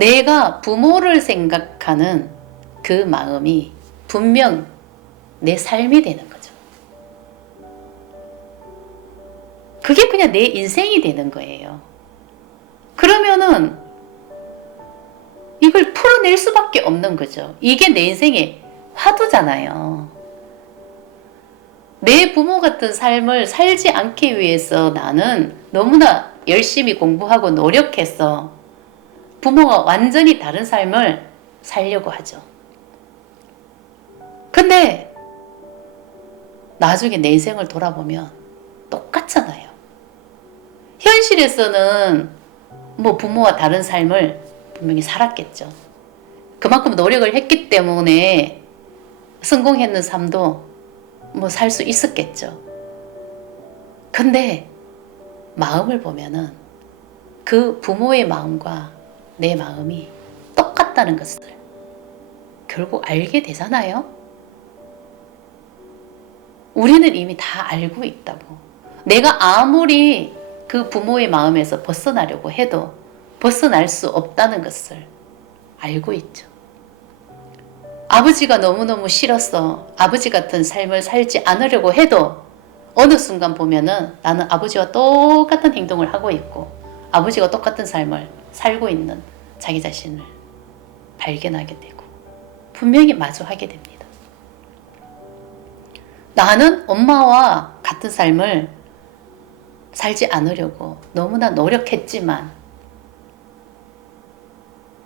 내가 부모를 생각하는 그 마음이 분명 내 삶이 되는 거죠. 그게 그냥 내 인생이 되는 거예요. 그러면은 이걸 풀어낼 수밖에 없는 거죠. 이게 내 인생의 화두잖아요. 내 부모 같은 삶을 살지 않기 위해서 나는 너무나 열심히 공부하고 노력해서 부모가 완전히 다른 삶을 살려고 하죠. 근데 나중에 내 인생을 돌아보면 똑같잖아요. 현실에서는 뭐 부모와 다른 삶을 분명히 살았겠죠. 그만큼 노력을 했기 때문에 성공했는 삶도 뭐 살 수 있었겠죠. 근데 마음을 보면은 그 부모의 마음과 내 마음이 똑같다는 것을 결국 알게 되잖아요. 우리는 이미 다 알고 있다고. 내가 아무리 그 부모의 마음에서 벗어나려고 해도 벗어날 수 없다는 것을 알고 있죠. 아버지가 너무너무 싫어서 아버지 같은 삶을 살지 않으려고 해도 어느 순간 보면은 나는 아버지와 똑같은 행동을 하고 있고 아버지와 똑같은 삶을 살고 있는 자기 자신을 발견하게 되고 분명히 마주하게 됩니다. 나는 엄마와 같은 삶을 살지 않으려고 너무나 노력했지만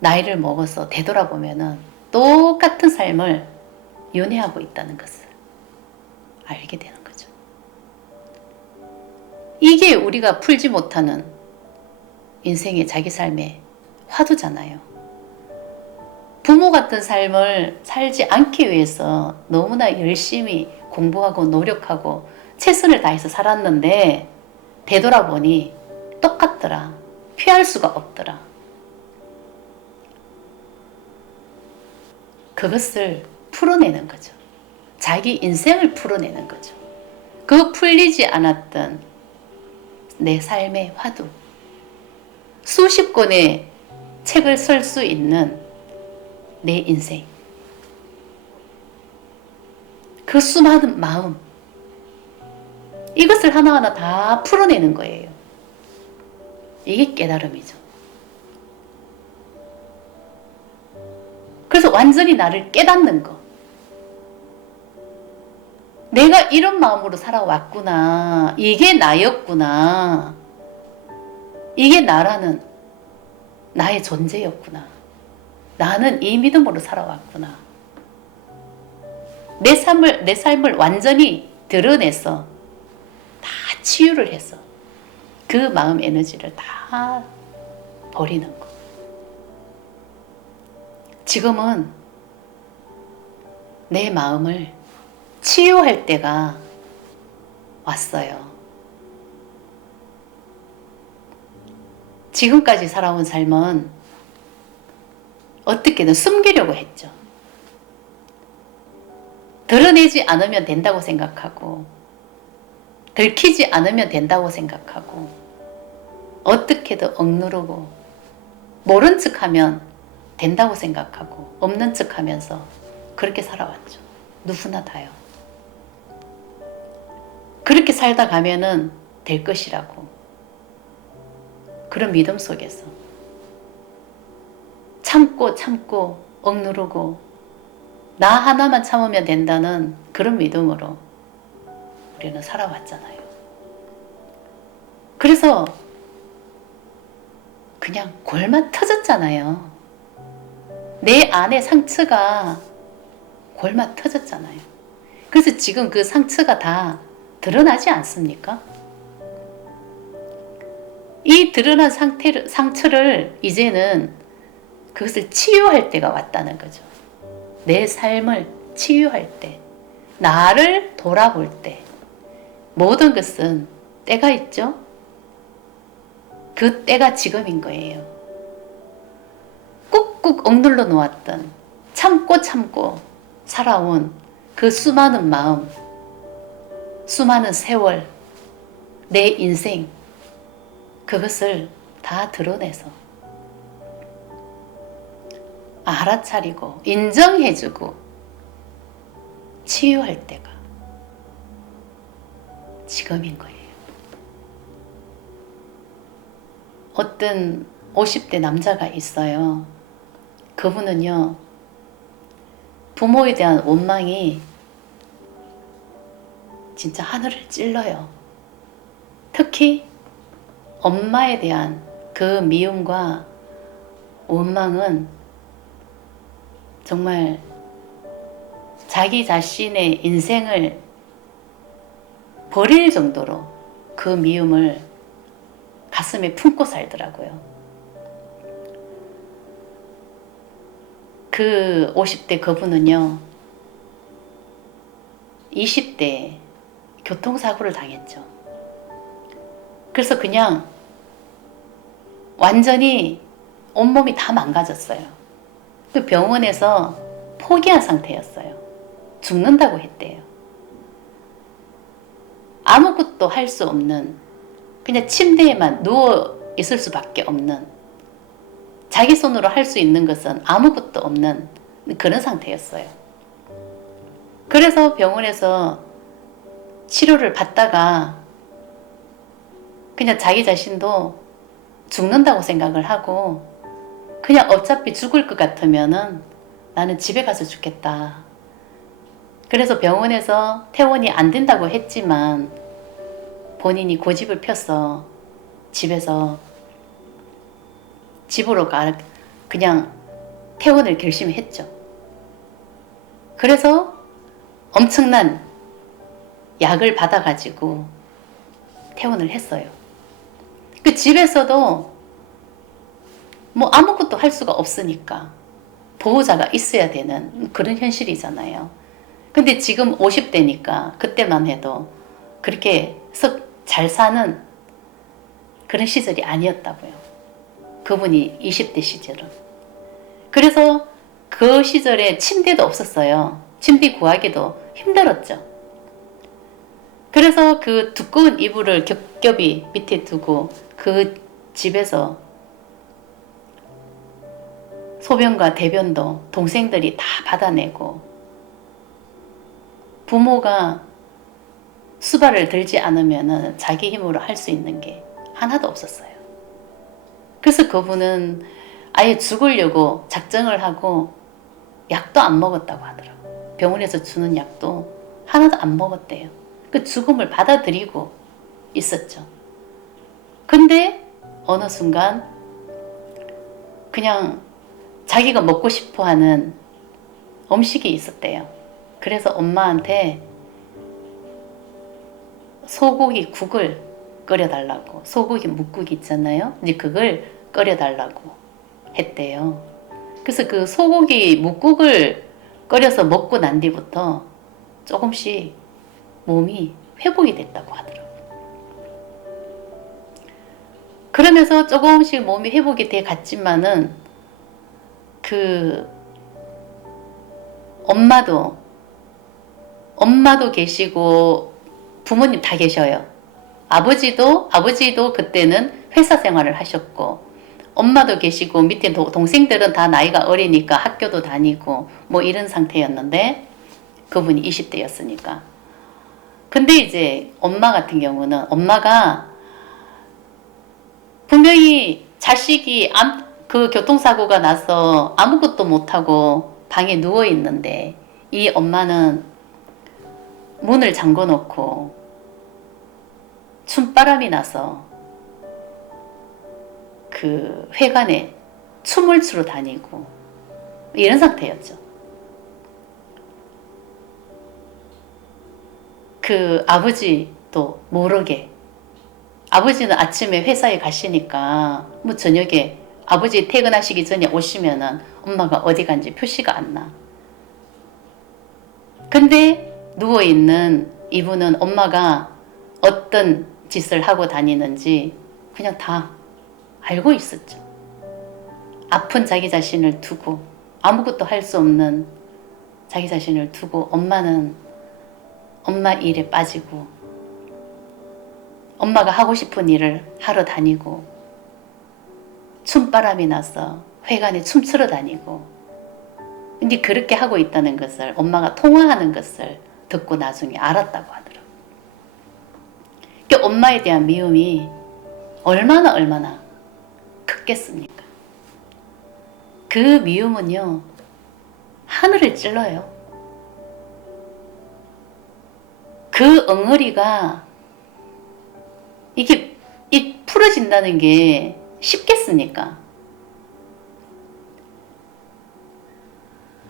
나이를 먹어서 되돌아보면은 똑같은 삶을 연애하고 있다는 것을 알게 되는 거죠. 이게 우리가 풀지 못하는 인생의 자기 삶의 화두잖아요. 부모 같은 삶을 살지 않기 위해서 너무나 열심히 공부하고 노력하고 최선을 다해서 살았는데 되돌아보니 똑같더라. 피할 수가 없더라. 그것을 풀어내는 거죠. 자기 인생을 풀어내는 거죠. 그 풀리지 않았던 내 삶의 화두. 수십 권의 책을 쓸 수 있는 내 인생. 그 수많은 마음. 이것을 하나하나 다 풀어내는 거예요. 이게 깨달음이죠. 그래서 완전히 나를 깨닫는 거. 내가 이런 마음으로 살아왔구나. 이게 나였구나. 이게 나라는 나의 존재였구나. 나는 이 믿음으로 살아왔구나. 내 삶을 완전히 드러내서 다 치유를 해서 그 마음 에너지를 다 버리는 거. 지금은 내 마음을 치유할 때가 왔어요. 지금까지 살아온 삶은 어떻게든 숨기려고 했죠. 드러내지 않으면 된다고 생각하고 들키지 않으면 된다고 생각하고 어떻게든 억누르고 모른 척하면 된다고 생각하고 없는 척하면서 그렇게 살아왔죠. 누구나 다요. 그렇게 살다 가면은 될 것이라고 그런 믿음 속에서 참고 억누르고 나 하나만 참으면 된다는 그런 믿음으로 우리는 살아왔잖아요. 그래서 그냥 골마 터졌잖아요. 내 안에 상처가 골마 터졌잖아요. 그래서 지금 그 상처가 다 드러나지 않습니까? 이 드러난 상처를 이제는 그것을 치유할 때가 왔다는 거죠. 내 삶을 치유할 때, 나를 돌아볼 때 모든 것은 때가 있죠? 그 때가 지금인 거예요. 꾹꾹 억눌러 놓았던 참고 살아온 그 수많은 마음, 수많은 세월, 내 인생 그것을 다 드러내서 알아차리고 인정해주고 치유할 때가 지금인 거예요. 어떤 50대 남자가 있어요. 그분은요, 부모에 대한 원망이 진짜 하늘을 찔러요. 특히 엄마에 대한 그 미움과 원망은 정말 자기 자신의 인생을 버릴 정도로 그 미움을 가슴에 품고 살더라고요. 그 50대 그분은요, 20대에 교통사고를 당했죠. 그래서 그냥 완전히 온몸이 다 망가졌어요. 그 병원에서 포기한 상태였어요. 죽는다고 했대요. 아무것도 할 수 없는, 그냥 침대에만 누워 있을 수밖에 없는, 자기 손으로 할 수 있는 것은 아무것도 없는 그런 상태였어요. 그래서 병원에서 치료를 받다가 그냥 자기 자신도 죽는다고 생각을 하고, 그냥 어차피 죽을 것 같으면은 나는 집에 가서 죽겠다. 그래서 병원에서 퇴원이 안 된다고 했지만 본인이 고집을 펴서 집에서 집으로 그냥 퇴원을 결심했죠. 그래서 엄청난 약을 받아가지고 퇴원을 했어요. 그 집에서도 뭐 아무것도 할 수가 없으니까 보호자가 있어야 되는 그런 현실이잖아요. 근데 지금 50대니까 그때만 해도 그렇게 썩 잘 사는 그런 시절이 아니었다고요. 그분이 20대 시절은. 그래서 그 시절에 침대도 없었어요. 침대 구하기도 힘들었죠. 그래서 그 두꺼운 이불을 겹겹이 밑에 두고 그 집에서 소변과 대변도 동생들이 다 받아내고, 부모가 수발을 들지 않으면 자기 힘으로 할 수 있는 게 하나도 없었어요. 그래서 그분은 아예 죽으려고 작정을 하고 약도 안 먹었다고 하더라고요. 병원에서 주는 약도 하나도 안 먹었대요. 그 죽음을 받아들이고 있었죠. 근데 어느 순간 그냥 자기가 먹고 싶어 하는 음식이 있었대요. 그래서 엄마한테 소고기 국을 끓여달라고, 소고기 묵국 있잖아요. 이제 그걸 끓여달라고 했대요. 그래서 그 소고기 묵국을 끓여서 먹고 난 뒤부터 조금씩 몸이 회복이 됐다고 하더라고요. 그러면서 조금씩 몸이 회복이 돼 갔지만은 그 엄마도 계시고 부모님 다 계셔요. 아버지도 그때는 회사 생활을 하셨고, 엄마도 계시고 밑에 동생들은 다 나이가 어리니까 학교도 다니고 뭐 이런 상태였는데, 그분이 20대였으니까. 근데 이제 엄마 같은 경우는, 엄마가 분명히 자식이 그 교통사고가 나서 아무것도 못하고 방에 누워 있는데, 이 엄마는 문을 잠궈 놓고 춤바람이 나서 그 회관에 춤을 추러 다니고 이런 상태였죠. 그 아버지도 모르게, 아버지는 아침에 회사에 가시니까 뭐 저녁에 아버지 퇴근하시기 전에 오시면은 엄마가 어디 간지 표시가 안 나. 근데 누워있는 이분은 엄마가 어떤 짓을 하고 다니는지 그냥 다 알고 있었죠. 아픈 자기 자신을 두고, 아무것도 할 수 없는 자기 자신을 두고, 엄마는 엄마 일에 빠지고, 엄마가 하고 싶은 일을 하러 다니고, 춤바람이 나서 회관에 춤추러 다니고, 이제 그렇게 하고 있다는 것을 엄마가 통화하는 것을 듣고 나중에 알았다고 하더라고요. 그러니까 엄마에 대한 미움이 얼마나 크겠습니까? 그 미움은요, 하늘을 찔러요. 그 엉어리가 이게 풀어진다는 게 쉽겠습니까?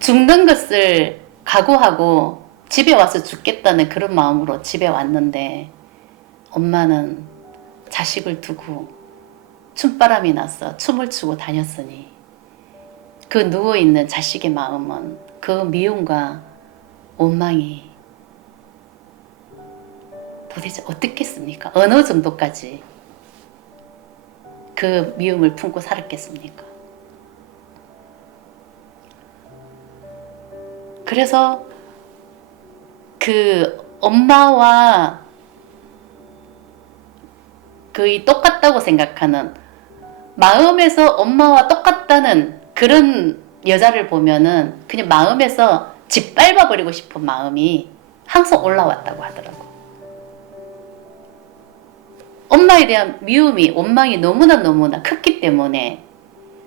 죽는 것을 각오하고 집에 와서 죽겠다는 그런 마음으로 집에 왔는데 엄마는 자식을 두고 춤바람이 나서 춤을 추고 다녔으니 그 누워있는 자식의 마음은 그 미움과 원망이 도대체 어떻겠습니까? 어느 정도까지 그 미움을 품고 살았겠습니까? 그래서 그 엄마와 거의 똑같다고 생각하는, 마음에서 엄마와 똑같다는 그런 여자를 보면은 그냥 마음에서 짓밟아 버리고 싶은 마음이 항상 올라왔다고 하더라고. 엄마에 대한 미움이, 원망이 너무나 컸기 때문에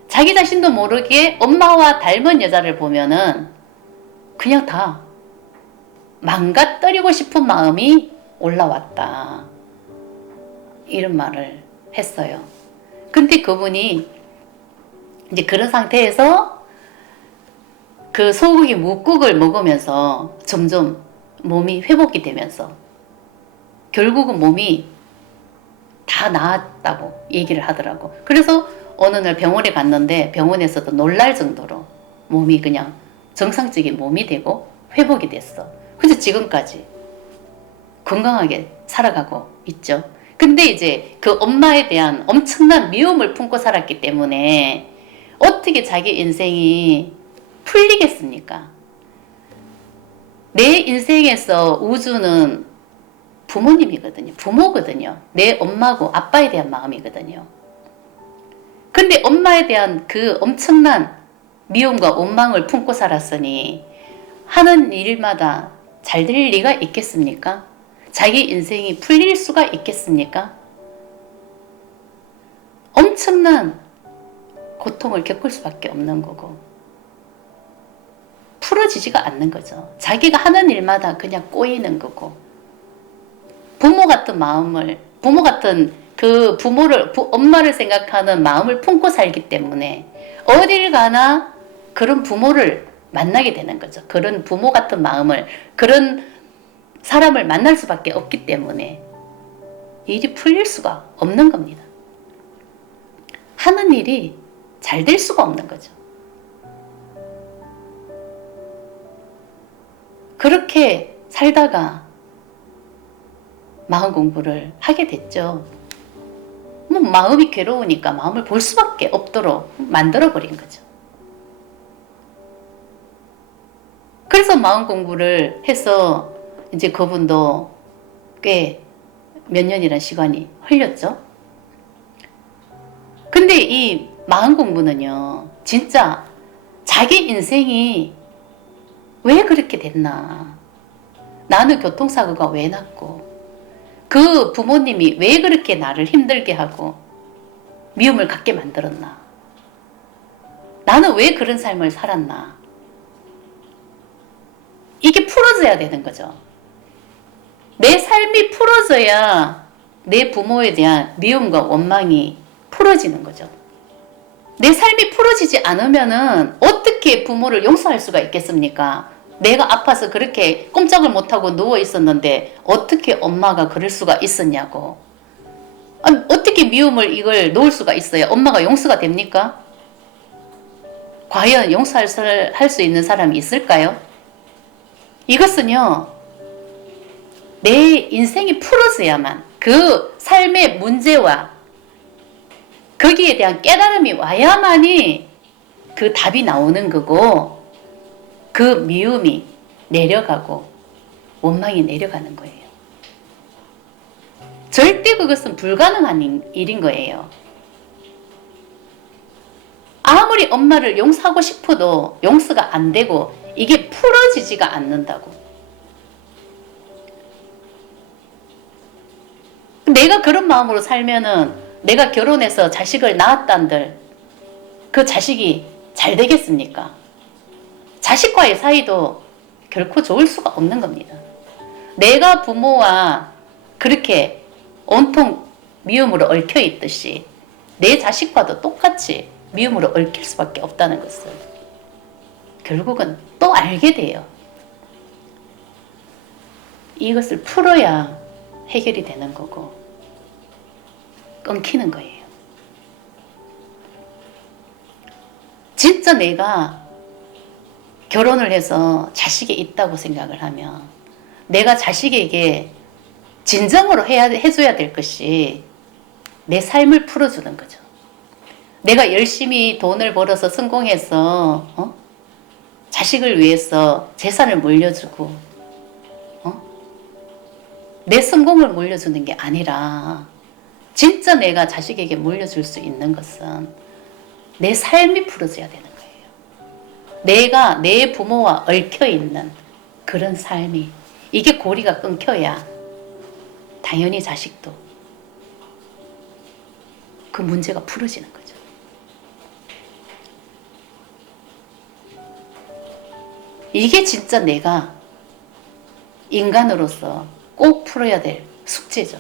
자기 자신도 모르게 엄마와 닮은 여자를 보면은 그냥 다 망가뜨리고 싶은 마음이 올라왔다, 이런 말을 했어요. 근데 그분이 이제 그런 상태에서 그 소고기 묵국을 먹으면서 점점 몸이 회복이 되면서 결국은 몸이 다 나았다고 얘기를 하더라고. 그래서 어느 날 병원에 갔는데 병원에서도 놀랄 정도로 몸이 그냥 정상적인 몸이 되고 회복이 됐어. 그래서 지금까지 건강하게 살아가고 있죠. 근데 이제 그 엄마에 대한 엄청난 미움을 품고 살았기 때문에 어떻게 자기 인생이 풀리겠습니까? 내 인생에서 우주는 부모님이거든요. 부모거든요. 내 엄마고 아빠에 대한 마음이거든요. 근데 엄마에 대한 그 엄청난 미움과 원망을 품고 살았으니 하는 일마다 잘 될 리가 있겠습니까? 자기 인생이 풀릴 수가 있겠습니까? 엄청난 고통을 겪을 수밖에 없는 거고 풀어지지가 않는 거죠. 자기가 하는 일마다 그냥 꼬이는 거고, 부모 같은 마음을, 부모 같은 그 부모를, 엄마를 생각하는 마음을 품고 살기 때문에 어딜 가나 그런 부모를 만나게 되는 거죠. 그런 부모 같은 마음을, 그런 사람을 만날 수밖에 없기 때문에 일이 풀릴 수가 없는 겁니다. 하는 일이 잘 될 수가 없는 거죠. 그렇게 살다가 마음 공부를 하게 됐죠. 뭐 마음이 괴로우니까 마음을 볼 수밖에 없도록 만들어버린 거죠. 그래서 마음 공부를 해서 이제 그분도 꽤 몇 년이란 시간이 흘렸죠. 근데 이 마음 공부는요, 진짜 자기 인생이 왜 그렇게 됐나, 나는 교통사고가 왜 났고 그 부모님이 왜 그렇게 나를 힘들게 하고 미움을 갖게 만들었나, 나는 왜 그런 삶을 살았나, 이게 풀어져야 되는 거죠. 내 삶이 풀어져야 내 부모에 대한 미움과 원망이 풀어지는 거죠. 내 삶이 풀어지지 않으면은 어떻게 부모를 용서할 수가 있겠습니까? 내가 아파서 그렇게 꼼짝을 못하고 누워 있었는데 어떻게 엄마가 그럴 수가 있었냐고. 아니, 어떻게 미움을 이걸 놓을 수가 있어요? 엄마가 용서가 됩니까? 과연 용서할 수 있는 사람이 있을까요? 이것은요, 내 인생이 풀어져야만, 그 삶의 문제와 거기에 대한 깨달음이 와야만이 그 답이 나오는 거고, 그 미움이 내려가고 원망이 내려가는 거예요. 절대 그것은 불가능한 일인 거예요. 아무리 엄마를 용서하고 싶어도 용서가 안 되고 이게 풀어지지가 않는다고. 내가 그런 마음으로 살면은 내가 결혼해서 자식을 낳았단들 그 자식이 잘 되겠습니까? 자식과의 사이도 결코 좋을 수가 없는 겁니다. 내가 부모와 그렇게 온통 미움으로 얽혀 있듯이 내 자식과도 똑같이 미움으로 얽힐 수밖에 없다는 것을 결국은 또 알게 돼요. 이것을 풀어야 해결이 되는 거고 끊기는 거예요. 진짜 내가 결혼을 해서 자식이 있다고 생각을 하면 내가 자식에게 진정으로 해줘야 될 것이 내 삶을 풀어주는 거죠. 내가 열심히 돈을 벌어서 성공해서 자식을 위해서 재산을 물려주고 내 성공을 물려주는 게 아니라 진짜 내가 자식에게 물려줄 수 있는 것은 내 삶이 풀어져야 되는 거예요. 내가 내 부모와 얽혀있는 그런 삶이 이게 고리가 끊겨야 당연히 자식도 그 문제가 풀어지는 거죠. 이게 진짜 내가 인간으로서 꼭 풀어야 될 숙제죠.